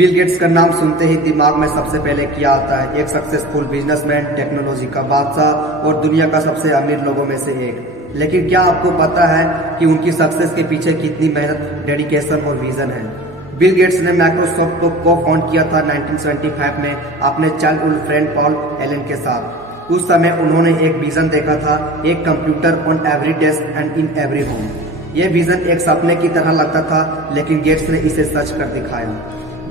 Bill Gates का नाम सुनते ही दिमाग में सबसे पहले क्या आता है? एक सक्सेसफुल बिजनेसमैन, टेक्नोलॉजी का बादशाह और दुनिया का सबसे अमीर लोगों में से एक। लेकिन क्या आपको पता है कि उनकी सक्सेस के पीछे कितनी मेहनत, डेडिकेशन और विजन है? बिल गेट्स ने माइक्रोसॉफ्ट को फाउंड किया था 1975 में अपने चाइल्डहुड फ्रेंड पॉल एलन के साथ। उस समय उन्होंने एक विजन देखा था, एक computer on every desk and in every home. यह विजन एक सपने की तरह लगता था, लेकिन गेट्स ने इसे सच कर दिखाया।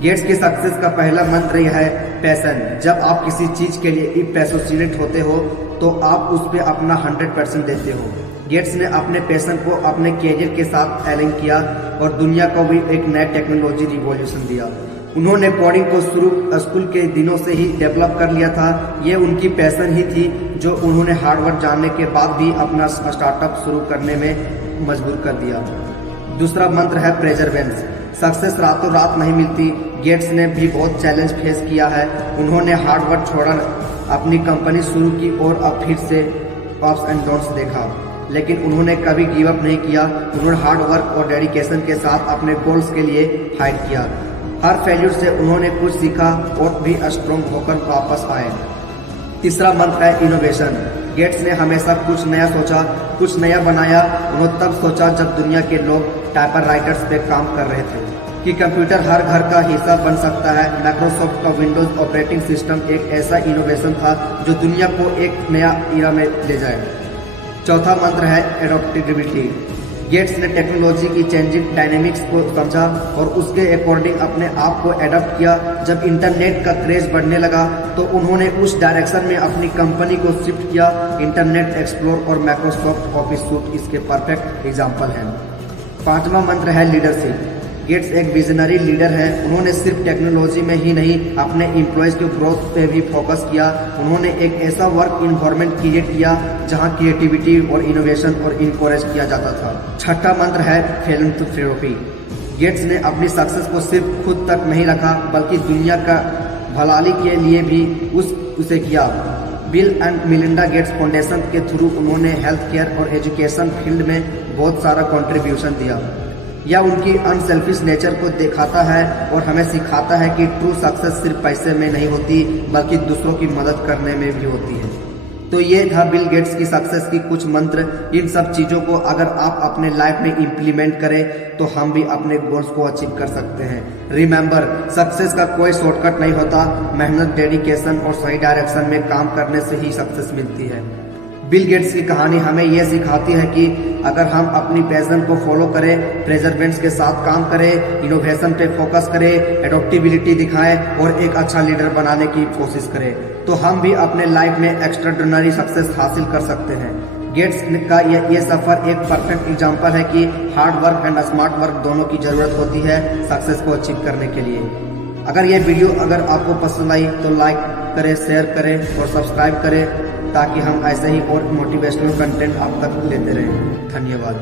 गेट्स की सक्सेस का पहला मंत्र यह है पैशन। जब आप किसी चीज के लिए पैशनेट होते हो तो आप उस पर अपना 100% देते हो। गेट्स ने अपने पैशन को अपने कैरियर के साथ अलाइन किया और दुनिया को भी एक नया टेक्नोलॉजी रिवॉल्यूशन दिया। उन्होंने कोडिंग को शुरू स्कूल के दिनों से ही डेवलप कर लिया था। ये उनकी पैशन ही थी जो उन्होंने हार्डवर्क जानने के बाद भी अपना स्टार्टअप शुरू करने में मजबूर कर दिया। दूसरा मंत्र है प्रेजरवेंस। सक्सेस रातों रात नहीं मिलती। गेट्स ने भी बहुत चैलेंज फेस किया है। उन्होंने हार्डवर्क छोड़ा, अपनी कंपनी शुरू की और अब फिर से अप्स एंड डाउन्स देखा, लेकिन उन्होंने कभी गिव अप नहीं किया। उन्होंने हार्ड वर्क और डेडिकेशन के साथ अपने गोल्स के लिए फाइट किया। हर फेल्यूर से उन्होंने कुछ सीखा और भी स्ट्रॉन्ग होकर वापस आए। तीसरा मंत्र है इनोवेशन। गेट्स ने हमेशा कुछ नया सोचा, कुछ नया बनाया। उन्होंने तब सोचा जब दुनिया के लोग टाइपर राइटर्स पे काम कर रहे थे कि कंप्यूटर हर घर का हिस्सा बन सकता है। माइक्रोसॉफ्ट का विंडोज ऑपरेटिंग सिस्टम एक ऐसा इनोवेशन था जो दुनिया को एक नया एरा में ले जाए। चौथा मंत्र है एडॉप्टेबिलिटी। गेट्स ने टेक्नोलॉजी की चेंजिंग डायनेमिक्स को समझा और उसके अकॉर्डिंग अपने आप को एडॉप्ट किया। जब इंटरनेट का क्रेज बढ़ने लगा तो उन्होंने उस डायरेक्शन में अपनी कंपनी को शिफ्ट किया। इंटरनेट एक्सप्लोर और माइक्रोसॉफ्ट ऑफिस सूट इसके परफेक्ट एग्जाम्पल हैं। पांचवा मंत्र है लीडरशिप। गेट्स एक विजनरी लीडर है। उन्होंने सिर्फ टेक्नोलॉजी में ही नहीं, अपने एम्प्लॉयज के ग्रोथ पे भी फोकस किया। उन्होंने एक ऐसा वर्क इन्वायरमेंट क्रिएट किया जहां क्रिएटिविटी और इनोवेशन और इनकरेज किया जाता था। छठा मंत्र है फिलैंथ्रोपी। गेट्स ने अपनी सक्सेस को सिर्फ खुद तक नहीं रखा, बल्कि दुनिया का भलाई के लिए भी उसे किया। Bill and Melinda Gates foundation के थ्रू उन्होंने हेल्थ केयर और एजुकेशन फील्ड में बहुत सारा कंट्रीब्यूशन दिया। यह उनकी अनसेल्फिश नेचर को दिखाता है और हमें सिखाता है कि ट्रू सक्सेस सिर्फ पैसे में नहीं होती, बल्कि दूसरों की मदद करने में भी होती है। तो ये था बिल गेट्स की सक्सेस की कुछ मंत्र। इन सब चीज़ों को अगर आप अपने लाइफ में इम्प्लीमेंट करें तो हम भी अपने गोल्स को अचीव कर सकते हैं। रिमेंबर, सक्सेस का कोई शॉर्टकट नहीं होता। मेहनत, डेडिकेशन और सही डायरेक्शन में काम करने से ही सक्सेस मिलती है। बिल गेट्स की कहानी हमें यह सिखाती है कि अगर हम अपनी पैशन को फॉलो करें, प्रेजरवेंस के साथ काम करें, इनोवेशन पे फोकस करें, एडॉप्टेबिलिटी दिखाएं और एक अच्छा लीडर बनाने की कोशिश करें, तो हम भी अपने लाइफ में एक्स्ट्राऑर्डिनरी सक्सेस हासिल कर सकते हैं। गेट्स का ये सफर एक परफेक्ट एग्जांपल है कि hard work and smart work दोनों की जरूरत होती है सक्सेस को अचीव करने के लिए। अगर ये वीडियो आपको पसंद आई तो लाइक करें, शेयर करें और सब्सक्राइब करें, ताकि हम ऐसे ही और मोटिवेशनल कंटेंट आप तक लेते रहें। धन्यवाद।